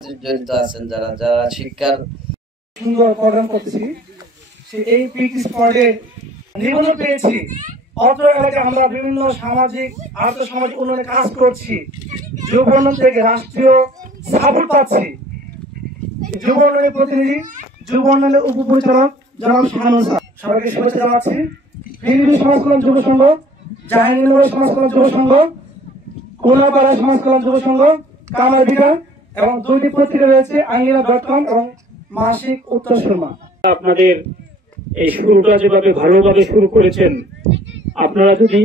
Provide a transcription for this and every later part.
জড়িত আছেন যারা যারা শিক্ষার সুন্দর প্রোগ্রাম করতেছি, এই পিকনিক স্পটে নিবন্ধন পেয়েছি। অত্র এলাকায় আমরা বিভিন্ন সামাজিক আর্থসামাজিক উন্নয়নে কাজ করছি। যুব উন্নয়ন থেকে রাষ্ট্রীয় সাপোর্ট পাচ্ছি। যুব উন্নয়নের প্রতিনিধি, যুব উন্নয়নের উপপরিচালক জনাব শাহানুর স্যার, সবাইকে শুভেচ্ছা জানাচ্ছি। হিন্দু সমাজ কল্যাণ যুব সংঘ, জাহাঙ্গীরনগর সমাজ কল্যাণ যুব সংঘ, কোনাপাড়া সমাজ কল্যাণ যুব সংঘ, কামার বিটা এবং দুইটি পত্রিকা রয়েছে, আঙ্গিনা.com এবং মাসিক উত্তর শর্মা। আপনাদের এই শুরুটা যেভাবে ভালোভাবে শুরু করেছেন, আপনারা যদি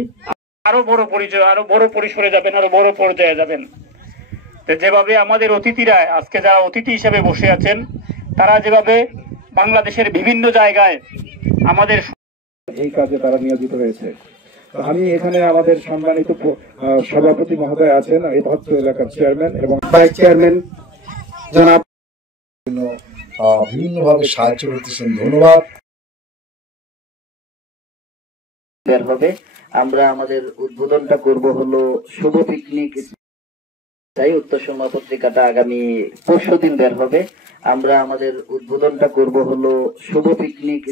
আরো বড় পরিচয়, আরো বড় পরিসরে যাবেন, আরো বড় পর্যায়ে যাবেন। যেভাবে আমাদের অতিথিরা আজকে যারা অতিথি হিসেবে বসে আছেন, তারা যেভাবে বাংলাদেশের বিভিন্ন জায়গায় আমাদের এই কাজে তারা নিয়োজিত হয়েছে। আমি এখানে আমাদের সম্মানিত সভাপতি মহোদয় আছেন, এই ভদ্র এলাকার চেয়ারম্যান এবং ভাইস চেয়ারম্যান জনাব বিভিন্নভাবে সাহায্য করতেছেন, ধন্যবাদ। বের হবে, আমরা আমাদের উদ্বোধনটা করব হলো শুভ পিকনিক। তাই উত্তর শর্মা পত্রিকাটা আগামী পরশুদিন বের হবে। আমরা আমাদের উদ্বোধনটা করব হলো শুভ পিকনিক।